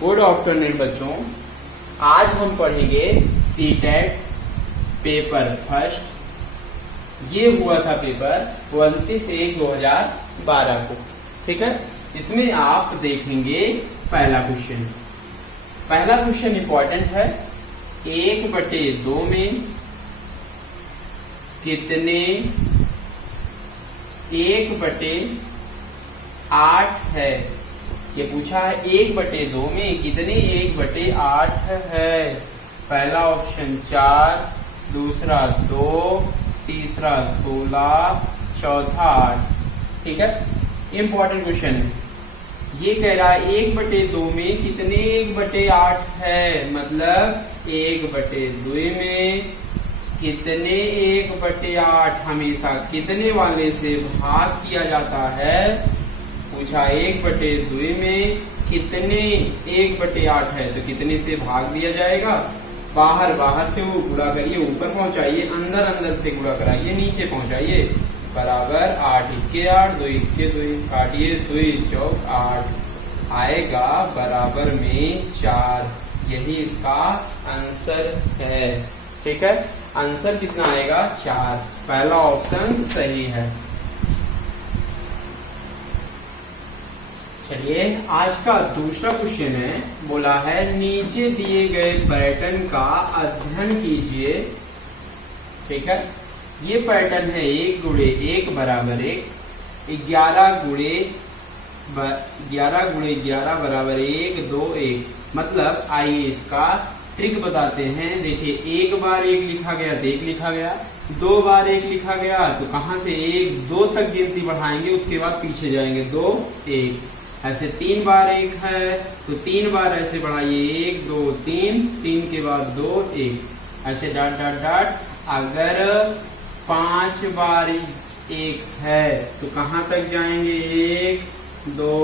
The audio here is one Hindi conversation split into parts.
गुड आफ्टरनून बच्चों। आज हम पढ़ेंगे सीटेट पेपर फर्स्ट। ये हुआ था पेपर 29/1/2012 को। ठीक है, इसमें आप देखेंगे पहला क्वेश्चन। पहला क्वेश्चन इंपॉर्टेंट है। 1/2 में कितने 1/8 है? ये पूछा है 1/2 में कितने 1/8 है। पहला ऑप्शन 4, दूसरा 2, तीसरा 16, चौथा 8। ठीक है, इंपॉर्टेंट क्वेश्चन है। ये कह रहा है 1/2 में कितने 1/8 है, मतलब 1/2 में कितने 1/8 हमेशा कितने वाले से भाग किया जाता है। पूछा 1/2 में कितने 1/8 है, तो कितने से भाग दिया जाएगा। बाहर से वो गुणा करिए, ऊपर पहुंचाइए, अंदर से गुणा कराइए, नीचे पहुंचाइए। बराबर 8 × 8 2 × 2 काटिए, 2 × 8 आएगा बराबर में 4। यही इसका आंसर है। ठीक है, आंसर कितना आएगा 4। पहला ऑप्शन सही है। चलिए आज का दूसरा क्वेश्चन है। बोला है नीचे दिए गए पैटर्न का अध्ययन कीजिए। ठीक है, ये पैटर्न है 1 × 1 = 1, 11 × 11 × 11 = 1 2 1। मतलब आइए इसका ट्रिक बताते हैं। देखिए, 1 बार 1 लिखा गया तो 1 लिखा गया, 2 बार 1 लिखा गया तो कहां से 1 2 तक गिनती बढ़ाएंगे, उसके बाद पीछे जाएंगे 2 1। ऐसे 3 बार 1 है तो 3 बार ऐसे बढ़ाइए, 1 2 3, 3 के बाद 2 1, ऐसे डॉट डॉट डॉट। अगर 5 बार 1 है तो कहां तक जाएंगे, 1 2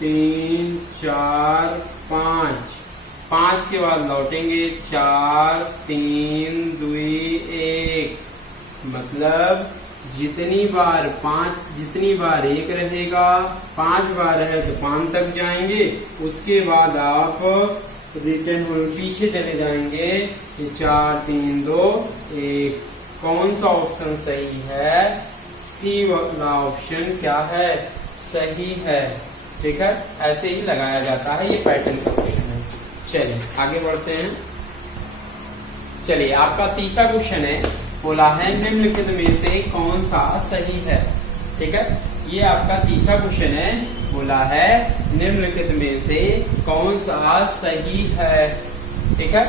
3 4 5, 5 के बाद लौटेंगे 4 3 2 1। मतलब जितनी बार 1 रहेगा, 5 बार है तो 5 तक जाएंगे। उसके बाद आप रिटर्न पीछे चले जाएंगे, 4 3 2 1। कौन सा ऑप्शन सही है? सी वाला ऑप्शन क्या है, सही है। ठीक है, ऐसे ही लगाया जाता है। ये पैटर्न का क्वेश्चन है। चलिए आगे बढ़ते हैं। चलिए आपका तीसरा क्वेश्चन है। बोला है निम्नलिखित में से कौन सा सही है। ठीक है, ये आपका तीसरा क्वेश्चन है। बोला है निम्नलिखित में से कौन सा सही है। ठीक है,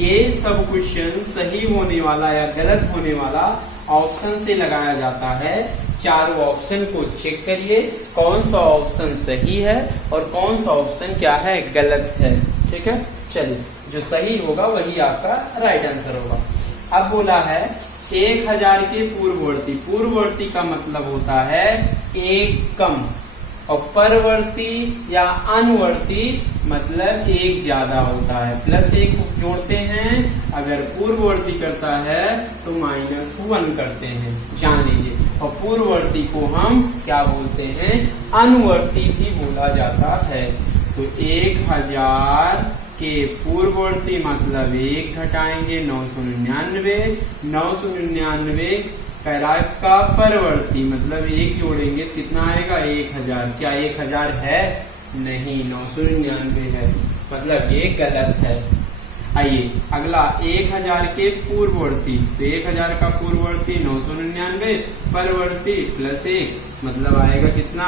ये सब क्वेश्चन सही होने वाला या गलत होने वाला ऑप्शन से लगाया जाता है। चारों ऑप्शन को चेक करिए, कौन सा ऑप्शन सही है और कौन सा ऑप्शन क्या है, गलत है। ठीक है, चलिए जो सही होगा वही आपका राइट आंसर होगा। अब बोला है 1000 के पूर्ववर्ती का मतलब होता है एक कम, और परवर्ती या अनुवर्ती मतलब एक ज्यादा होता है। +1 जोड़ते हैं, अगर पूर्ववर्ती करता है तो -1 करते हैं, जान लीजिए। और पूर्ववर्ती को हम क्या बोलते हैं, अनुवर्ती भी बोला जाता है। तो 1000 के पूर्ववर्ती मतलब 1 घटाएंगे 999, 999 का परवर्ती मतलब 1 जोड़ेंगे, कितना आएगा 1000। क्या 1000 है? नहीं, 999 है, मतलब ये गलत है। आइए अगला 1000 के पूर्ववर्ती। तो 1000 का पूर्ववर्ती 999, परवर्ती +1 मतलब आएगा कितना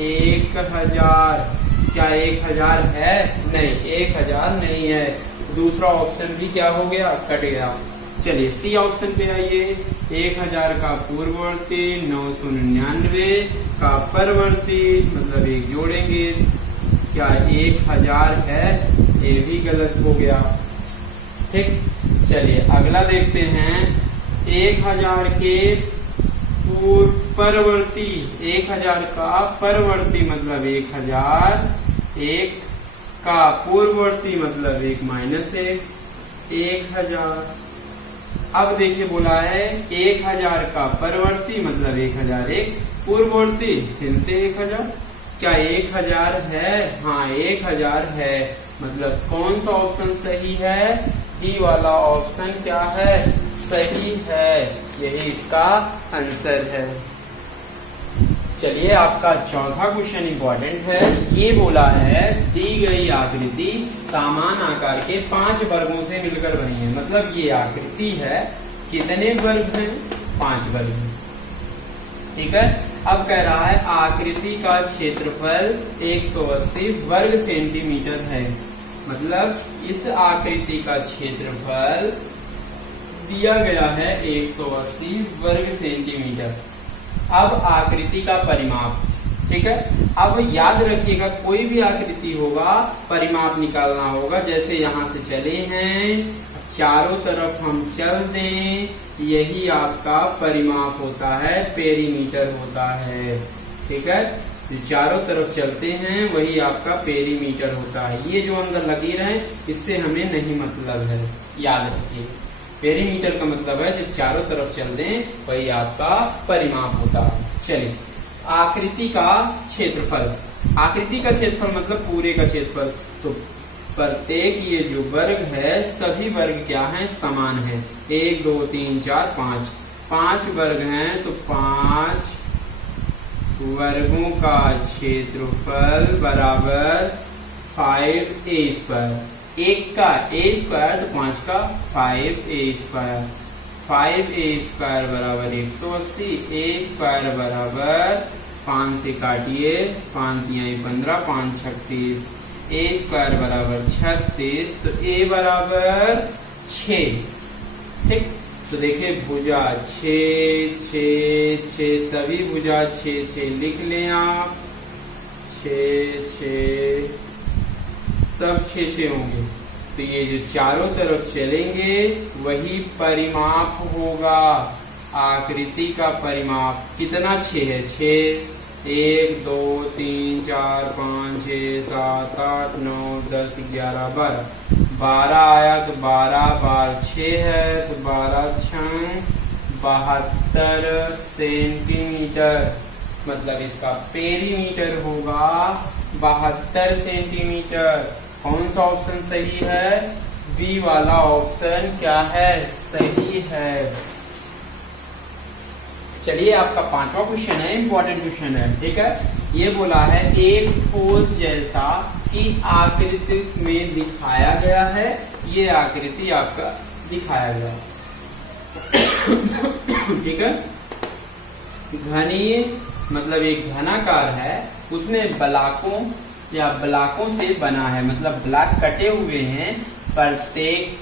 1000। क्या 1000 है? नहीं, 1000 नहीं है। दूसरा ऑप्शन भी क्या हो गया, कट गया। चलिए सी ऑप्शन पे आइए। 1000 का पूर्ववर्ती 999 का परवर्ती मतलब 1 जोड़ेंगे, क्या 1000 है? ये भी गलत हो गया। ठीक, चलिए अगला देखते हैं। 1000 के परवर्ती, 1000 का परवर्ती मतलब 1000, 1 का पूर्ववर्ती मतलब 1 -1, 1000। अब देखिए बोला है 1000 का परवर्ती मतलब 1001, पूर्ववर्ती फिर से 1000, क्या 1000 है? हाँ 1000 है। मतलब कौन सा ऑप्शन सही है? डी वाला ऑप्शन क्या है? सही है। यही इसका आंसर है। चलिए आपका चौथा क्वेश्चन इंपॉर्टेंट है। ये बोला है दी गई आकृति समान आकार के 5 वर्गों से मिलकर बनी है। मतलब ये आकृति है, कितने वर्ग हैं? 5 वर्ग हैं। ठीक है। अब कह रहा है आकृति का क्षेत्रफल 180 वर्ग सेंटीमीटर है। मतलब इस आकृति का क्षेत्रफल दिया गया है 180 वर्ग सेंटीमीटर। अब आकृति का परिमाप, ठीक है। अब याद रखिएगा कोई भी आकृति होगा परिमाप निकालना होगा। जैसे यहाँ से चले हैं, चारों तरफ हम चल दें, यही आपका परिमाप होता है, पेरीमीटर होता है। ठीक है। जो चारों तरफ चलते हैं वही आपका पेरीमीटर होता है। ये जो अंदर लगी रहे इससे हमें नहीं मतलब है, याद रखिए। पेरीमीटर का मतलब है जब चारों तरफ चल दें वही आपका परिमाप होता है। चलिए आकृति का क्षेत्रफल। आकृति का क्षेत्रफल मतलब पूरे का क्षेत्रफल। तो प्रत्येक ये जो वर्ग है सभी वर्ग क्या हैं? समान है। 1 2 3 4 5 5 वर्ग हैं। तो 5 वर्गों का क्षेत्रफल बराबर 5a स्क्वायर। एक का a स्क्वायर तो 5 का 5a स्क्वायर। 5a स्क्वायर बराबर 180। a स्क्वायर बराबर 5 से काटिए, 5 तिहाई 15, 5 36। a स्क्वायर बराबर 36। तो a बराबर 6। ठीक। तो देखिए भुजा 6 6 6 सभी भुजा 6 6 लिख लें आप। 6 6 सब 6 6 होंगे। तो ये जो चारों तरफ चलेंगे वही परिमाप होगा। आकृति का परिमाप कितना? 6 है। 6 1 2 3 4 5 6 7 8 9 10 11 12 12 आया। तो 12 बार 6 है। तो 12 6 72 सेंटीमीटर। मतलब इसका पेरीमीटर होगा 72 सेंटीमीटर। कौन सा ऑप्शन सही है? बी वाला ऑप्शन क्या है? सही है। चलिए आपका पांचवा क्वेश्चन है, इंपॉर्टेंट क्वेश्चन है। ठीक है। ये बोला है एक ठोस जैसा कि आकृति में दिखाया गया है। ये आकृति आपका दिखाया गया। ठीक है। घनीय मतलब एक घनाकार है, उसमें ब्लॉकों या ब्लॉकों से बना है। मतलब ब्लॉक कटे हुए हैं। प्रत्येक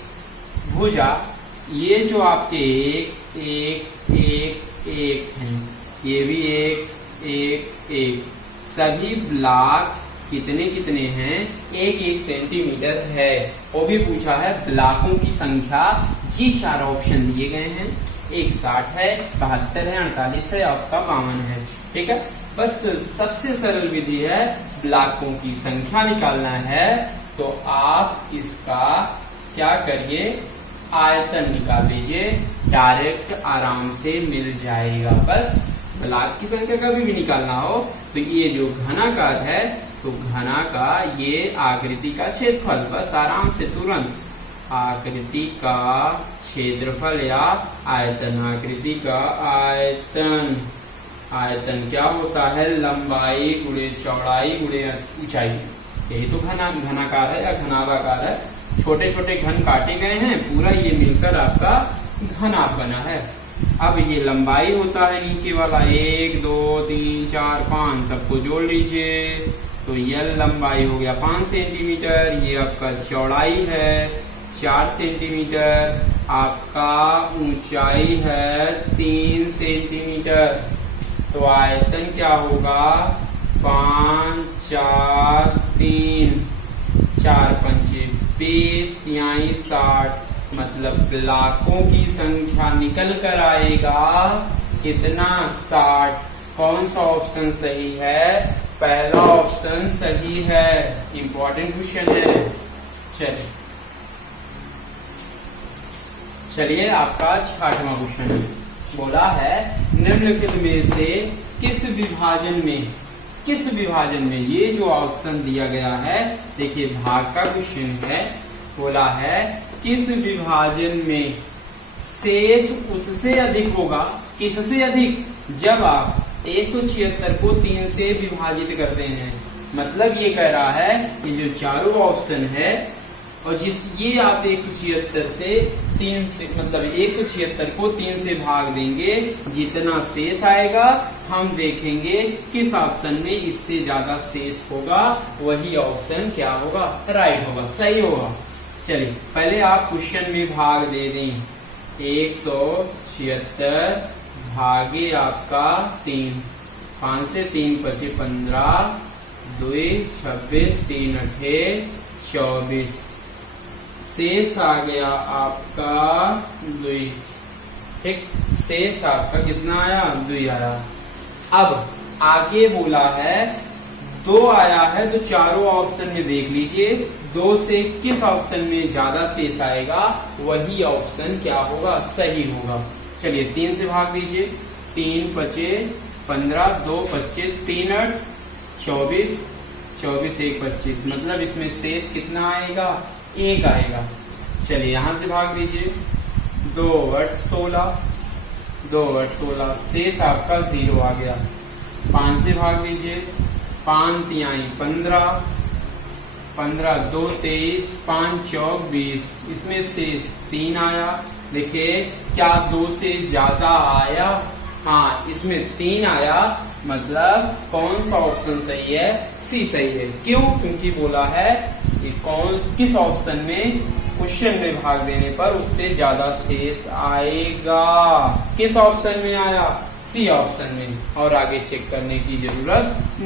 भुजा ये जो आपके एक एक एक एक हैं, ये भी एक एक एक, सभी ब्लॉक कितने कितने हैं? 1 1 सेंटीमीटर है। वो भी पूछा है ब्लॉकों की संख्या। ये 4 ऑप्शन दिए गए हैं। एक 60 है, 72 है, 48 है, आपका 52 है। ठीक है। बस सबसे सरल विधि है ब्लॉकों की संख्या निकालना है। तो आप इसका क्या करिए, आयतन निकाल लीजिए, डायरेक्ट आराम से मिल जाएगा। बस ब्लॉक की संख्या कभी भी निकालना हो तो ये जो घनाकार है तो घना का ये आकृति का क्षेत्रफल, बस आराम से तुरंत आकृति का क्षेत्रफल या आयतन। आकृति का आयतन, आयतन क्या होता है? लंबाई गुणे चौड़ाई गुणे ऊंचाई। यही तो घनाकार है या घनाभाकार है। छोटे छोटे घन काटे गए हैं, पूरा ये मिलकर आपका घनाभ बना है। अब ये लंबाई होता है नीचे वाला, 1 2 3 4 5 सबको जोड़ लीजिए। तो यह लंबाई हो गया 5 सेंटीमीटर। ये आपका चौड़ाई है 4 सेंटीमीटर। आपका ऊंचाई है 3 सेंटीमीटर। तो आयतन क्या होगा? 5 4 3 4 पंचे 20 तिहाई 60। मतलब ब्लॉकों की संख्या निकल कर आएगा कितना? 60। कौन सा ऑप्शन सही है? पहला ऑप्शन सही है। इंपॉर्टेंट क्वेश्चन है। चलिए आपका 6वां क्वेश्चन है। बोला है निम्नलिखित में से किस विभाजन में किस विभाजन में, ये जो ऑप्शन दिया गया है, देखिए भाग का क्वेश्चन है, बोला है किस विभाजन में शेष उससे अधिक होगा, किससे अधिक, जब आप 176 को 3 से विभाजित करते हैं। मतलब ये कह रहा है कि जो चारों ऑप्शन है और जिस ये आप 176 से 3 से मतलब 176 को 3 से भाग देंगे, जितना शेष आएगा हम देखेंगे किस ऑप्शन में इससे ज्यादा शेष होगा, वही ऑप्शन क्या होगा, राइट होगा, सही होगा। चलिए पहले आप क्वेश्चन में भाग दे दें, 176 भागे आपका 3, 5 से 3 पचे 15, 2 26, 3 8 24, शेष आ गया आपका 2, ठीक, शेष आपका कितना आया, 2 आया। अब आगे बोला है 2 आया है, तो चारों ऑप्शन में देख लीजिए 2 से किस ऑप्शन में ज्यादा शेष आएगा, वही ऑप्शन क्या होगा, सही होगा। चलिए 3 से भाग दीजिए, 3 पचे 15, 2 25, 3 8 24, 24 1 25, मतलब इसमें शेष कितना आएगा, 1 आएगा। चलिए यहाँ से भाग दीजिए, 2 8 16, 2 8 16, शेष आपका 0 आ गया। 5 से भाग दीजिए, 5 3 15, 15 2 23, 5 चौक 20, इसमें शेष 3 आया। देखिए क्या 2 से ज्यादा आया, हाँ इसमें 3 आया, मतलब कौन सा ऑप्शन सही है, सी सही है। क्यों, क्योंकि बोला है कि कौन किस ऑप्शन में क्वेश्चन में भाग देने पर उससे ज्यादा शेष आएगा, किस ऑप्शन में आया, सी ऑप्शन में, और आगे चेक करने की जरूरत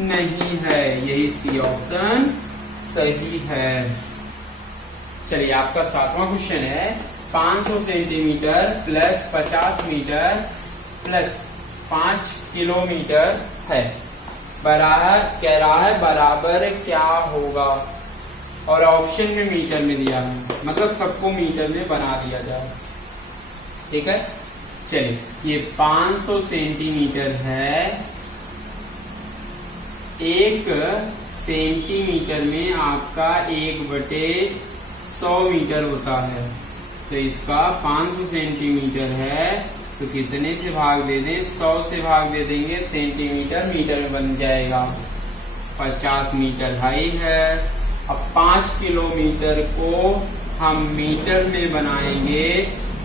नहीं है, यही सी ऑप्शन सही है। चलिए आपका 7वां क्वेश्चन है, 500 centimetre plus 50 metre plus 5 kilometre है, बराबर कह रहा है बराबर क्या होगा, और ऑप्शन में मीटर में दिया है, मतलब सबको मीटर में बना दिया जाए, ठीक है। चलिए ये 500 सेंटीमीटर है, 1 सेंटीमीटर में आपका 1/100 मीटर होता है, तो इसका 500 सेंटीमीटर है, तो कितने से भाग दे दें, 100 से भाग दे देंगे, सेंटीमीटर मीटर में बन जाएगा, 50 मीटर हाइट है। अब 5 किलोमीटर को हम मीटर में बनाएंगे,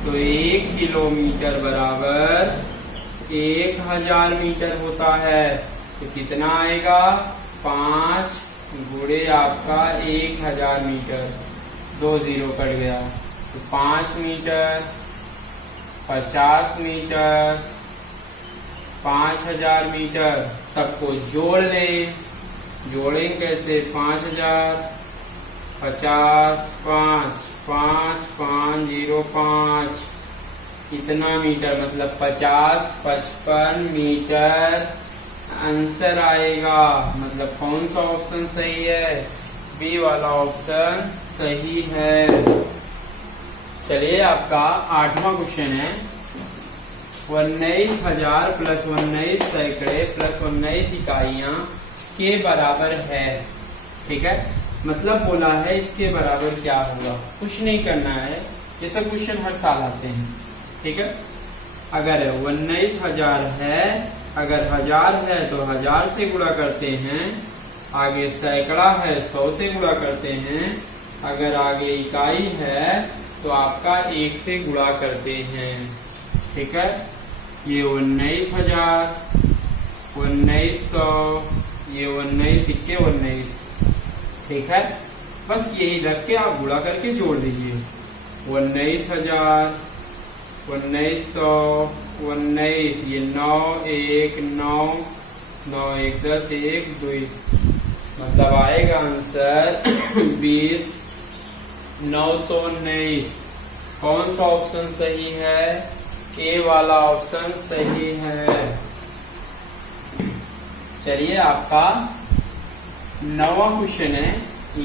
तो 1 किलोमीटर बराबर 1000 मीटर होता है, तो कितना आएगा, 5 गुणे आपका 1000 मीटर, 2 0 कट गया, तो 5 मीटर 50 मीटर 5000 मीटर, सबको जोड़ लें, जोड़ेंगे कैसे, 5000 50 5 5 5 0 5, कितना मीटर, मतलब 50 55 मीटर आंसर आएगा। मतलब कौन सा ऑप्शन सही है, बी वाला ऑप्शन सही है। चलिए आपका 8वां क्वेश्चन है, 19,000 प्लस 19 सैकड़े प्लस 19 इकाइयां के बराबर है, ठीक है। मतलब बोला है इसके बराबर क्या होगा, कुछ नहीं करना है, जैसा क्वेश्चन हर साल आते हैं, ठीक है। अगर 19,000 है, अगर 1000 है तो 1000 से गुणा करते हैं, आगे सैकड़ा है 100 से गुणा करते हैं, अगर आगे इकाई है तो आपका 1 से गुणा करते हैं, ठीक है। ये 19,000 1900, ये 19 इक्के 19, ठीक है। बस यही रख के आप गुणा करके जोड़ दीजिए, 19,000 1900 19, ये 9 1 9 9 1 10 1 2, मतलब आएगा आंसर 20 919। कौन सा ऑप्शन सही है, ए वाला ऑप्शन सही है। चलिए आपका 9वां क्वेश्चन है,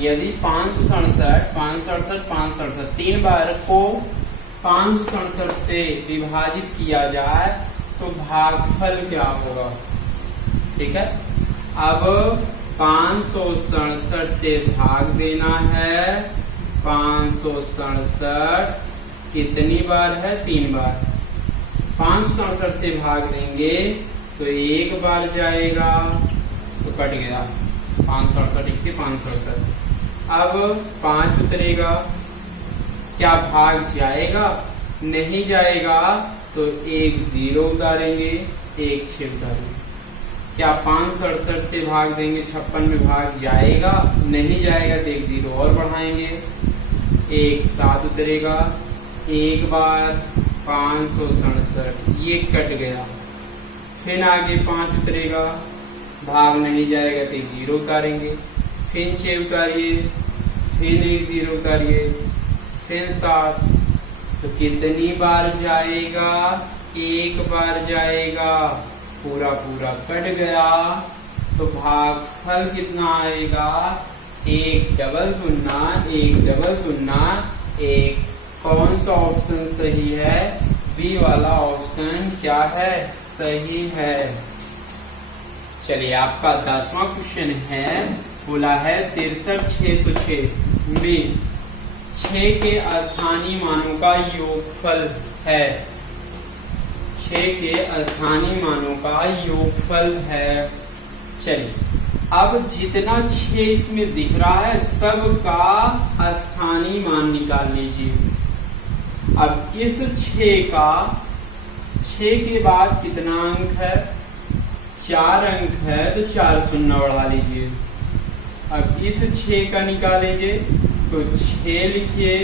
यदि 567 567 567 3 बार को 567 से विभाजित किया जाए तो भागफल क्या होगा, ठीक है। अब 567 से भाग देना है। 567 कितनी बार है? 3 बार। 567 से भाग देंगे तो 1 बार जाएगा तो कट गया। 567 के 567। अब 5 उतरेगा, क्या भाग जाएगा? नहीं जाएगा तो 1 0 उतारेंगे, 1 6 उतारेंगे। क्या 567 से भाग देंगे 56 में भाग जाएगा? नहीं जाएगा तो 1 0 और बढ़ाएंगे, 1 7 उतरेगा। 1 बार 567, ये कट गया। फिर आगे 5 उतरेगा, भाग नहीं जाएगा तो 1 0 उतारेंगे, फिर 6 उतारिए, फिर 1 0 उतारिए, फिर 7। तो कितनी बार जाएगा? 1 बार जाएगा, पूरा पूरा कट गया। तो भागफल कितना आएगा? 1 डबल शून्य 1 डबल शून्य 1। कौन सा ऑप्शन सही है? बी वाला ऑप्शन क्या है? सही है। चलिए आपका 10वां क्वेश्चन है, बोला है 63606 में 6 के स्थानीय मानों का योगफल है। 6 के स्थानीय मानों का योगफल है। चलिए अब जितना 6 इसमें दिख रहा है सबका स्थानीय मान निकाल लीजिए। अब इस 6 के बाद कितना अंक है? 4 अंक है, तो 4 शून्य बढ़ा लीजिए। अब इस 6 का निकालेंगे तो 6 लिखिए,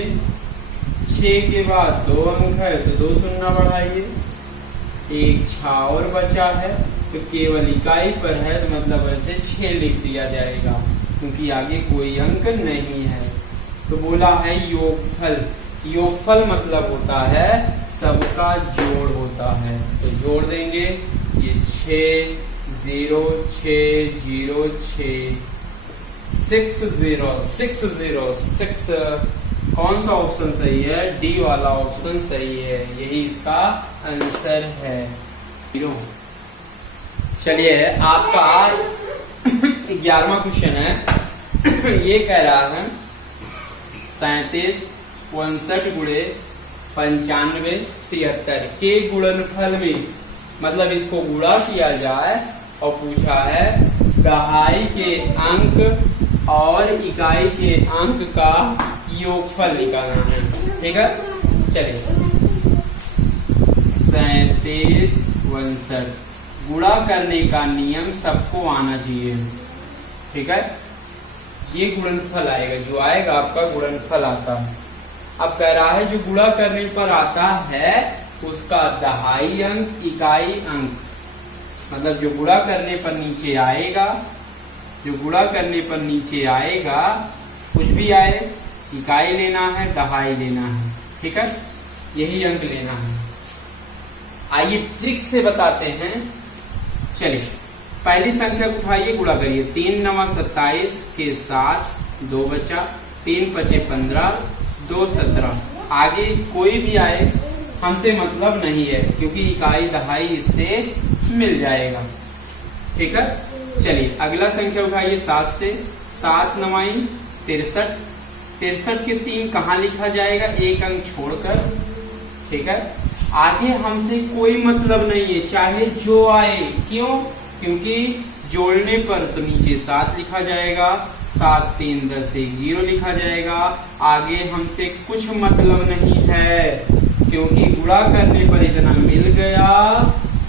6 के बाद 2 अंक है तो 2 शून्य बढ़ाइए, 1 6 और बचा है तो केवल इकाई पर है तो मतलब ऐसे 6 लिख दिया जाएगा क्योंकि आगे कोई अंक नहीं है। तो बोला है योगफल। योगफल मतलब होता है सबका जोड़ होता है, तो जोड़ देंगे। ये 6 0 6 0 6 6 0 6 0 6। कौन सा ऑप्शन सही है? डी वाला ऑप्शन सही है, यही इसका आंसर है। चलिए आपका 11वां क्वेश्चन है। ये कह रहा है 37 59 गुणे 95 73 के गुणनफल में, मतलब इसको गुणा किया जाए और पूछा है दहाई के अंक और इकाई के अंक का योगफल निकालना है। ठीक है, चलिए 37 59 गुणा करने का नियम सबको आना चाहिए। ठीक है, ये गुणनफल आएगा, जो आएगा आपका गुणनफल आता है। अब कह रहा है जो गुणा करने पर आता है उसका दहाई अंक इकाई अंक, मतलब जो गुणा करने पर नीचे आएगा, जो गुणा करने पर नीचे आएगा कुछ भी आए, इकाई लेना है दहाई लेना है। ठीक है, यही अंक लेना है। आइए ट्रिक से बताते हैं। चलिए पहली संख्या को उठाइए, गुणा करिए। 3 9 27 के साथ 2 बचा, 3 5 15 2 17। आगे कोई भी आए हमसे मतलब नहीं है क्योंकि इकाई दहाई इससे मिल जाएगा। ठीक है, चलिए अगला संख्या उठाइए 7 से। 7 9 63 63 के 3 कहाँ लिखा जाएगा? एक अंक छोड़कर। ठीक है, आगे हमसे कोई मतलब नहीं है चाहे जो आए, क्यों? क्योंकि जोड़ने पर तो नीचे 7 लिखा जाएगा, 7 3 10 1 0 लिखा जाएगा। आगे हमसे कुछ मतलब नहीं है क्योंकि गुणा करने पर इतना मिल गया।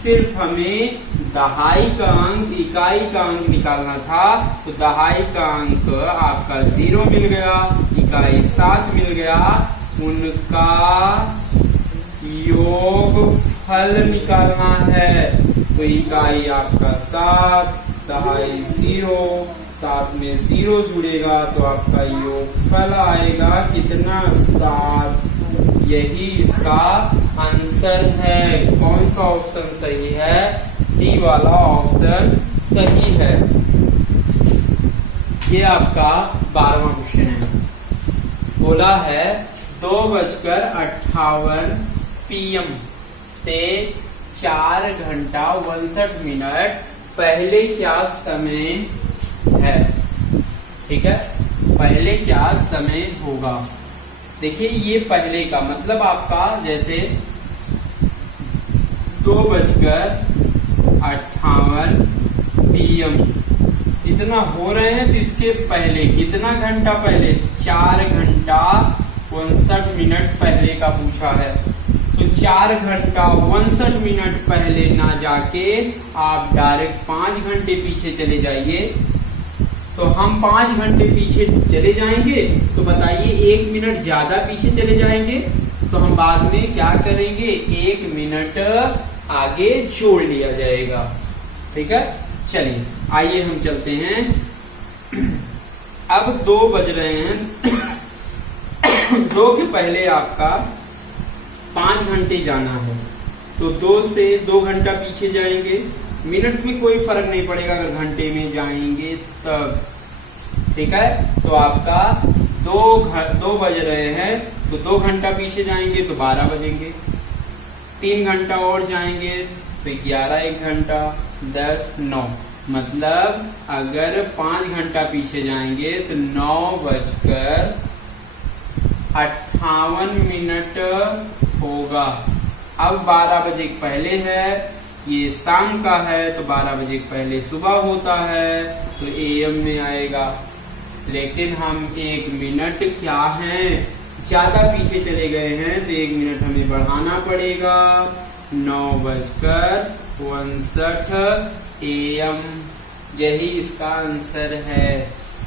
सिर्फ हमें दहाई का अंक इकाई का अंक निकालना था, तो दहाई का अंक आपका 0 मिल गया, इकाई 7 मिल गया। उनका योगफल निकालना है, तो इकाई आपका 7 दहाई 0, 7 में 0 जुड़ेगा तो आपका योगफल आएगा कितना? 7। यही इसका आंसर है। कौन सा ऑप्शन सही है? डी वाला ऑप्शन सही है। ये आपका 12वां क्वेश्चन है। बोला है 2:58 PM से 4 घंटा 59 मिनट पहले क्या समय है, ठीक है, पहले क्या समय होगा। देखिए ये पहले का मतलब आपका जैसे 2:58 PM इतना हो रहे हैं, तो इसके पहले कितना घंटा पहले, 4 घंटा 59 मिनट पहले का पूछा है। तो 4 घंटा 59 मिनट पहले ना जाके आप डायरेक्ट 5 घंटे पीछे चले जाइए। तो हम 5 घंटे पीछे चले जाएंगे, तो बताइए 1 मिनट ज्यादा पीछे चले जाएंगे, तो हम बाद में क्या करेंगे, 1 मिनट आगे जोड़ लिया जाएगा। ठीक है, चलिए आइए हम चलते हैं। अब 2 बज रहे हैं 2 के पहले आपका 5 घंटे जाना है, तो 2 से 2 घंटा पीछे जाएंगे। मिनट में कोई फर्क नहीं पड़ेगा अगर घंटे में जाएंगे तब, ठीक है। तो आपका 2 बज रहे हैं, तो 2 घंटा पीछे जाएंगे तो 12 बजेंगे। 3 घंटा और जाएंगे तो 11, 1 घंटा 10, 9। मतलब अगर 5 घंटा पीछे जाएंगे तो 9:58 होगा। अब 12 बजे के पहले है, ये शाम का है, तो 12 बजे के पहले सुबह होता है, तो AM में आएगा। लेकिन हम 1 मिनट क्या है, ज्यादा पीछे चले गए हैं, तो 1 मिनट हमें बढ़ाना पड़ेगा। 9:59 AM, यही इसका आंसर है।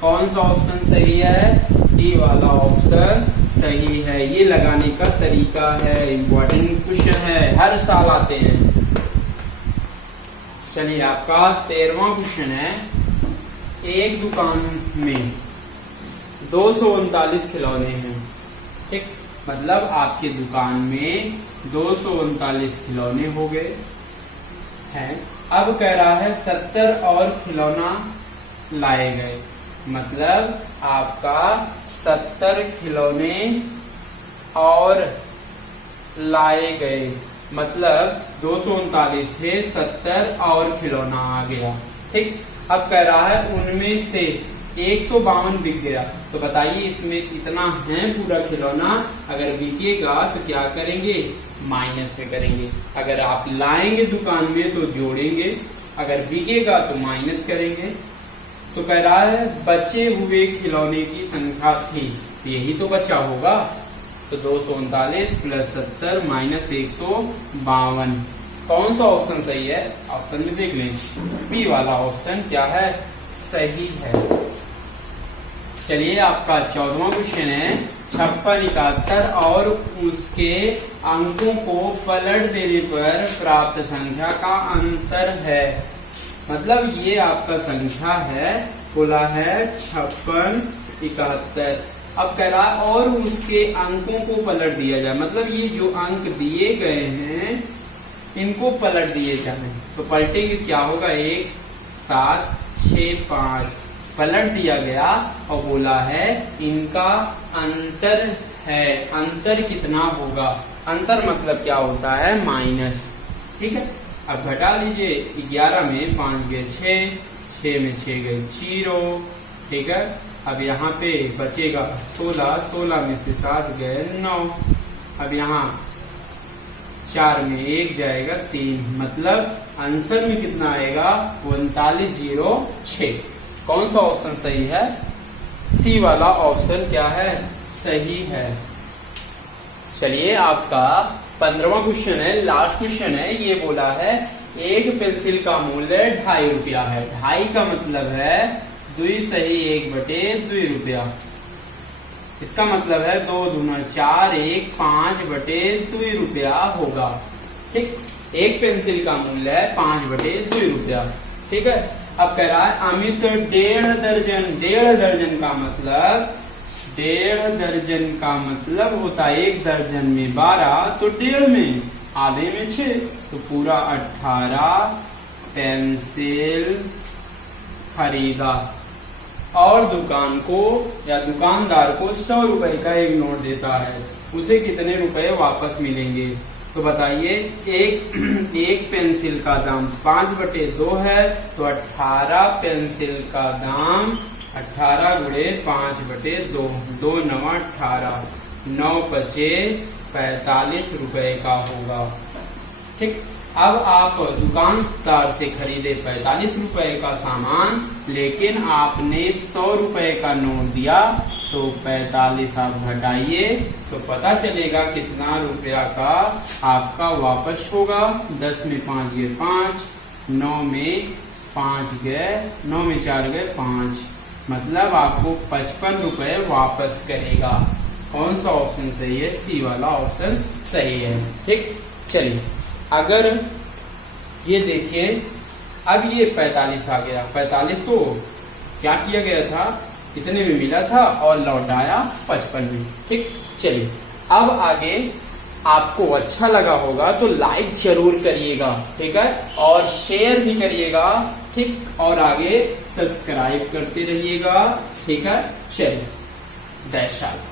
कौन सा ऑप्शन सही है, डी वाला ऑप्शन सही है। ये लगाने का तरीका है, इम्पोर्टेंट क्वेश्चन है, हर साल आते हैं। चलिए आपका 13वां क्वेश्चन है। एक दुकान में 239 खिलौने हैं, ठीक, मतलब आपके दुकान में 239 खिलौने हो गए हैं। अब कह रहा है 70 और खिलौना लाए गए, मतलब आपका 70 खिलौने और लाए गए, मतलब 239 थे, 70 और खिलौना आ गया, ठीक। अब कह रहा है उनमें से 152 बिक गया, तो बताइए इसमें कितना है पूरा खिलौना। अगर बिकेगा तो क्या करेंगे, माइनस में करेंगे। अगर आप लाएंगे दुकान में तो जोड़ेंगे, अगर बिकेगा तो माइनस करेंगे। तो कह रहा है बचे हुए खिलौने की संख्या थी, यही तो बचा होगा। तो 239 + 70 - 152, कौन सा ऑप्शन सही है, ऑप्शन में देख लें, बी वाला ऑप्शन क्या है, सही है। चलिए आपका 14वां क्वेश्चन है। 56, 71 और उसके अंकों को पलट देने पर प्राप्त संख्या का अंतर है, मतलब ये आपका संख्या है, बोला है 56, 71। अब कह रहा है और उसके अंकों को पलट दिया जाए, मतलब ये जो अंक दिए गए हैं इनको पलट दिए जाए, तो पलटेंगे क्या होगा, 1, 7, 6, 5 पलट दिया गया और बोला है इनका अंतर है। अंतर कितना होगा, अंतर मतलब क्या होता है, माइनस, ठीक है। अब घटा लीजिए, 11 में 5 गए 6, 6 में 6 गए 0, ठीक है। अब यहाँ पे बचेगा 16, 16 में से 7 गए 9। अब यहाँ 4 में 1 जाएगा 3, मतलब आंसर में कितना आएगा, 3906। कौन सा ऑप्शन सही है, सी वाला ऑप्शन क्या है, सही है। चलिए आपका 15वां क्वेश्चन है, लास्ट क्वेश्चन है। ये बोला है एक पेंसिल का मूल्य 2.5 रुपया है। 2.5 का मतलब है 2 सही 1/2 रुपया। इसका मतलब है 2 दूना 4, 1 5/2 रुपया होगा, ठीक। एक पेंसिल का मूल्य है 5/2 रुपया, ठीक है। अब कह रहा है अमित 1.5 दर्जन, 1.5 दर्जन का मतलब 1.5 दर्जन का मतलब होता है 1 दर्जन में 12, तो 1.5 में आधे में 6, तो पूरा 18 पेंसिल खरीदा और दुकान को या दुकानदार को 100 रुपए का एक नोट देता है, उसे कितने रुपए वापस मिलेंगे। तो बताइए एक पेंसिल का दाम 5/2 है, तो 18 पेंसिल का दाम 18 गुणे 5/2, 2 9 18, 9 बचे 45 रुपए का होगा। ठीक, अब आप दुकानदार से खरीदे 45 रुपए का सामान, लेकिन आपने 100 रुपए का नोट दिया, तो 45 आप घटाइए तो पता चलेगा कितना रुपया का आपका वापस होगा। 10 में 5 गए 5, 9 में 5 गए, 9 में 4 गए 5, मतलब आपको 55 रुपए वापस करेगा। कौन सा ऑप्शन सही है? सी वाला ऑप्शन सही है। ठीक, चलिए अगर ये देखिए, अब ये 45 आ गया, 45 तो क्या किया गया था, इतने में मिला था और लौटाया 55 में। ठीक, चलिए अब आगे आपको अच्छा लगा होगा तो लाइक जरूर करिएगा, ठीक है, और शेयर भी करिएगा। ठीक, और आगे सब्सक्राइब करते रहिएगा। ठीक है, चलिए, जय श्री राम।